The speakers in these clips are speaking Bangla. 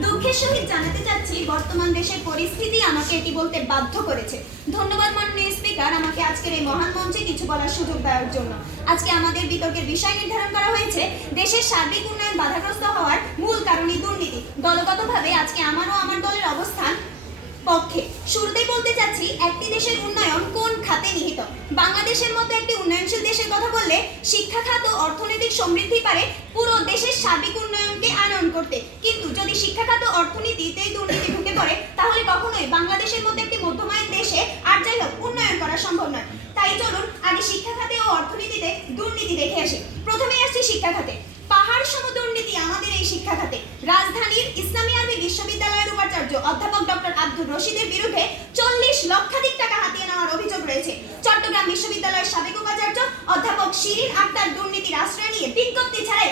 দুঃখের সহিত জানাতে চাচ্ছি, বর্তমান দেশের পরিস্থিতি আমাকে এটি বলতে বাধ্য করেছে। ধন্যবাদ মাননীয় স্পিকার, আমাকে আজকের এই মহান মঞ্চে কিছু বলার সুযোগ দেওয়ার জন্য। আজকে আমাদের বিতর্কের বিষয় নির্ধারণ করা হয়েছে, দেশের সার্বিক উন্নয়ন বাধাগ্রস্ত হওয়ার মূল কারণই দুর্নীতি। দলগতভাবে আজকে আমার ও আমার দলের অবস্থান পক্ষে। শুরুতেই বলতে চাচ্ছি, একটি দেশের উন্নয়ন কোন খাতে নিহিত? বাংলাদেশের মতো একটি উন্নয়নশীল দেশের কথা বললে শিক্ষা খাত ও অর্থনৈতিক সমৃদ্ধি পারে পুরো দেশের সার্বিক উন্নয়নকে আনয়ন করতে কিন্তু যদি শিক্ষা খাত ও অর্থনীতিতেই দুর্নীতি ঢুকে পড়ে, তাহলে কখনোই বাংলাদেশের মতো একটি মধ্যমায়ের দেশে আর যাই হোক উন্নয়ন করা সম্ভব নয়। তাই চলুন আগে শিক্ষা খাতে ও অর্থনীতিতে দুর্নীতি দেখে আসি। প্রথমেই আসছি শিক্ষা খাতে। পাহাড় সম দুর্নীতি আমাদের এই শিক্ষা খাতে। রাজধানীর ইসলামী আরবি বিশ্ববিদ্যালয়ের উপাচার্য অধ্যাপক ডক্টর আব্দুর রশিদের বিরুদ্ধে চল্লিশ লক্ষাধিক টাকা হাতিয়ে নেওয়ার অভিযোগ রয়েছে। চট্টগ্রাম বিশ্ববিদ্যালয়ের সাবেক উপাচার্য অধ্যাপক শিরিন আক্তার দুর্নীতির আশ্রয় নিয়ে বিজ্ঞপ্তি ছাড়াই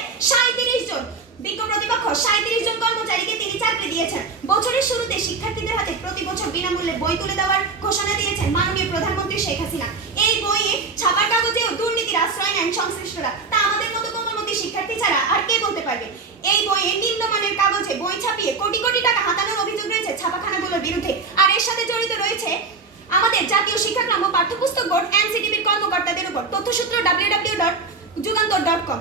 বছর বিনামূল্যে বই তুলে দেওয়ার ঘোষণা দিয়েছেন মাননীয় প্রধানমন্ত্রী শেখ হাসিনা। এই বইয়ে ছাপার কাগজেও দুর্নীতির আশ্রয় নেন সংশ্লিষ্টরা। তা আমাদের মতো কোমলমতি শিক্ষার্থী ছাড়া আর কে বলতে পারবে? এই বইয়ে নিম্নমানের কাগজে বই ছাপিয়ে কোটি কোটি টাকা হাতানোর অভিযোগ রয়েছে ছাপাখানাগুলোর বিরুদ্ধে। আর এর সাথে জড়িত রয়েছে আমাদের জাতীয় শিক্ষাক্রম ও পাঠ্যপুস্তক বোর্ড, এনসিটিভির কর্মকর্তাদের উপর। তথ্যসূত্র W W dot Jugantor dot com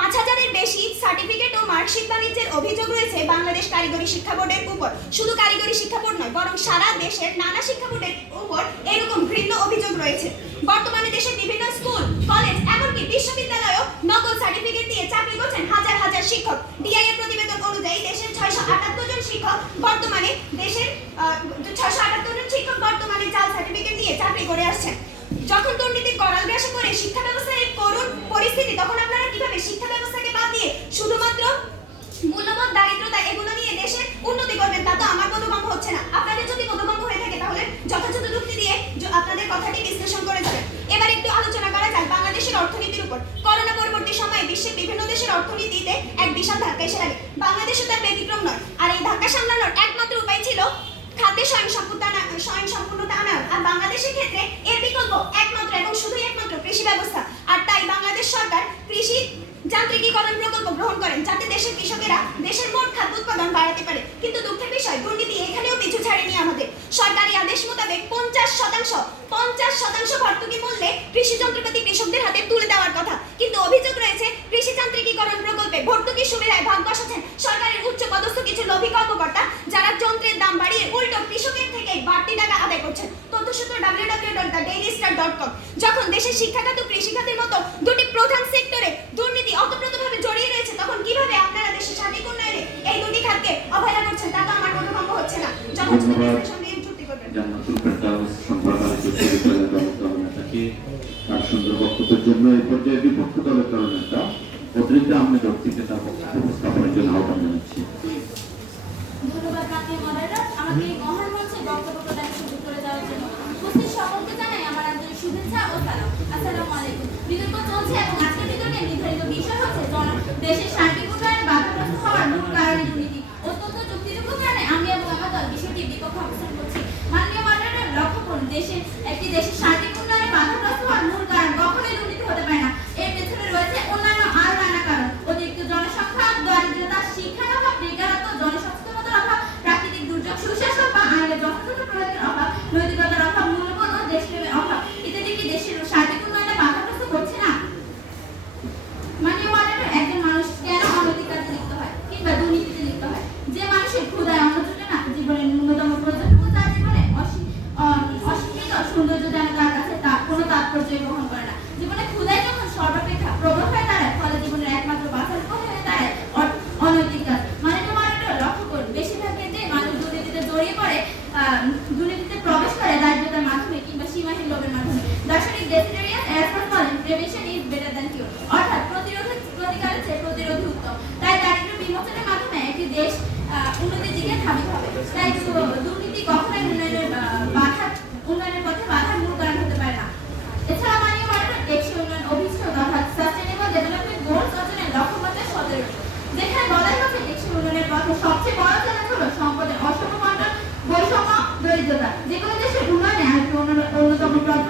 পাঁচ হাজারের বেশি সার্টিফিকেট ও মার্কশিট বাণিজ্যের অভিযোগ রয়েছে বাংলাদেশ কারিগরি শিক্ষা বোর্ডের উপর। শুধু কারিগরি শিক্ষা বোর্ড নয়, বরং সারা দেশের নানা শিক্ষা বোর্ডের উপর এরকম ঘৃণ্য অভিযোগ রয়েছে। বর্তমানে দেশের বিভিন্ন স্কুল, কলেজ, এমনকি বিশ্ববিদ্যালয়েও নকল সার্টিফিকেট দিয়ে চাকরি করছেন হাজার হাজার শিক্ষক। ডিআই এর প্রতিবেদন অনুযায়ী দেশের ছয়শো আটাত্তর জন শিক্ষক বর্তমানে দেশের ছয়শো আটাত্তর জন শিক্ষক বর্তমানে জাল সার্টিফিকেট দিয়ে চাকরি করে আসছেন। যখন দুর্নীতি করাল গ্রাস করে শিক্ষা ব্যবস্থার এই করুণ পরিস্থিতি, তখন আপনারা কীভাবে শিক্ষা ব্যবস্থাকে বাদ দিয়ে শুধুমাত্র মূল্যবোধ, দারিদ্রতা এগুলো নিয়ে দেশের উন্নতি করবেন, তা তো আমার বোধগম্য হচ্ছে না। আপনাদের যদি বোধগম্য হয়ে থাকে, তাহলে যথাযথ যুক্তি দিয়ে আপনাদের কথাটি বিশ্লেষণ করে যাবেন। এবার একটু আলোচনা করা যাক বাংলাদেশের অর্থনীতির উপর। করোনা পরবর্তী সময়ে বিশ্বের বিভিন্ন দেশের অর্থনীতিতে এক বিশাল ধাক্কা এসে লাগে। বাংলাদেশও তার ব্যতিক্রম নয়। আর এই ধাক্কা সামলানোর একমাত্র উপায় ছিল খাদ্যে স্বয়ং সম্পূর্ণতা স্বয়ং সম্পূর্ণতা আনা আর বাংলাদেশের ক্ষেত্রে এর বিকল্প একমাত্র এবং শুধুই একমাত্র কৃষি ব্যবস্থা আর তাই বাংলাদেশ সরকার কৃষি যান্ত্রিকীকরণ প্রকল্প গ্রহণ করেন, যাতে দেশের কৃষকেরা দেশের মোট খাদ্য উৎপাদন বাড়াতে পারে। কিন্তু দুঃখের বিষয়, দুর্নীতি এখানেও পিছু ছাড়েনি আমাদের। সরকারি আদেশ মোতাবেক পঞ্চাশ শতাংশ পঞ্চাশ শতাংশ ভর্তুকি মূল্যে কৃষি যন্ত্রপাতি কৃষকদের হাতে তুলে দেওয়ার কথা। কিন্তু অভিযোগ রয়েছে, কৃষি যান্ত্রিকীকরণ প্রকল্পে ভর্তুকি সুবিধায় ভাগ বসাচ্ছেন সরকারের উচ্চ পদস্থ কিছু লোভী কর্মকর্তা যারা যন্ত্রের দাম বাড়িয়ে উল্টো কৃষকের থেকে বাড়তি টাকা আদায় করছেন তথ্যসূত্র www.dailystar.com যখন দেশের শিক্ষাখাত ও কৃষিখাতের মতো দুটি প্রধান সেক্টরে দুর্নীতি অতপ্রতভাবে জড়িয়ে রয়েছে তখন কীভাবে আপনারা দেশের সার্বিক উন্নয়নে এই দুটি খাতকে অবহেলা করছেন? তা তো আমার বোধগম্য হচ্ছে না। যথাযথ ধন্যবাদ। বিশ্লেষণ দিয়ে যুক্তি করবেন। জান্নাতুল ফেরদাউস সম্পাদক বিশ্ববিদ্যালয়ের ব্যবস্থাপনা তার সুন্দর বক্তব্যের জন্য এই পর্যায়ে বিপক্ষ দলের দলনেতা অতিরিক্ত আহমেদ অক্তিকে তার উপস্থাপনের জন্য আহ্বান জানাচ্ছি। ধন্যবাদ আমাকে এই মহান মঞ্চে বক্তব্য প্রদানের সুযোগ করে দেওয়ার জন্য উপস্থিত সকলকে জানাই আমার আন্তরিক ও সালাম। আসসালামু আলাইকুম। বিতর্ক চলছে এবং আজকের বিতর্কের নির্ধারিত বিষয় হচ্ছে জন দেশের সার্বিক উন্নয়নে বাধাগ্রস্ত হওয়ার মূল কারণ দুর্নীতি অত্যন্ত যুক্তিযুক্ত কারণে আমি এবং আমার দল বিষয়টি বিপক্ষে অবস্থান করছি মাননীয় মডারেটর লক্ষ্য করুন দেশে একটি দেশের সার্বিক উন্নয়নে বাধাগ্রস্ত হওয়ার মূল কারণ কখনোই দুর্নীতি হতে পারে না এর পেছনে রয়েছে অন্যান্য আরও নানা কারণ অতিরিক্ত জনসংখ্যা দারিদ্রতা শিক্ষার অভাব বেকারত্ব জনসচেতনতার অভাব প্রাকৃতিক দুর্যোগ সুশাসন বা আইনের যথাযথ প্রয়োগের অভাব নৈতিকতার অভাব মূল্যবোধ ও দেশপ্রেমের অভাব ইত্যাদি কি দেশের সার্বিক উন্নয়নে বাধাগ্রস্ত করছে না মাননীয় মডারেটর একজন মানুষ কেন অনৈতিক কাজে লিপ্ত হয় কিংবা দুর্নীতিতে লিপ্ত হয় যে মানুষের ক্ষুদায় অন্ন জোটে না জীবনের ন্যূনতম প্রয়োজনটুকু তার জীবনে অসী- আহ, অসীমিত সৌন্দর্য যেন তার কাছে তা কোনো তাৎপর্যই বহন করে না জীবনে ক্ষুদায় যখন সর্বাপেক্ষা প্রবল হয়ে দাঁড়ায় ফলে জীবনের একমাত্র বাঁচার পথ হয়ে দাঁড়ায় অ- অনৈতিক কাজ মাননীয় মডারেটর লক্ষ্য করুন বেশিরভাগ ক্ষেত্রে মানুষ দুর্নীতিতে জড়িয়ে পড়ে আহ, দুর্নীতিতে প্রবেশ করে দারিদ্রতার মাধ্যমে কিংবা সীমাহীন লোভের মাধ্যমে ডেসিডেরিয়াস এরফার্ট বলেন prevention is better than cure অর্থাৎ প্রতিরোধের প্রতিকারের চেয়ে প্রতিরোধই উত্তম। তাই দারিদ্র বিমোচনের মাধ্যমে একটি দেশ উন্নতির দিকে ধাবিত হবে। তাই দুর্নীতি কখনোই উন্নয়নের বাধা উন্নয়নের পথে বাধার মূল কারণ হতে পারে না। এছাড়া মাননীয় মডেল টেকসই উন্নয়ন অভিষ্ট অর্থাৎ সাস্টেনেবল ডেভেলপমেন্ট গোলস অর্জনের লক্ষ্যমাত্রা সতেরো। যেখানে বলাই হচ্ছে টেকসই উন্নয়নের পথে সবচেয়ে বড় চ্যালেঞ্জ হলো সম্পদের অসম বৈষম্য, দরিদ্রতা। যে কোনো দেশের উন্নয়নে আরেকটি অন্য- অন্যতম প্রধান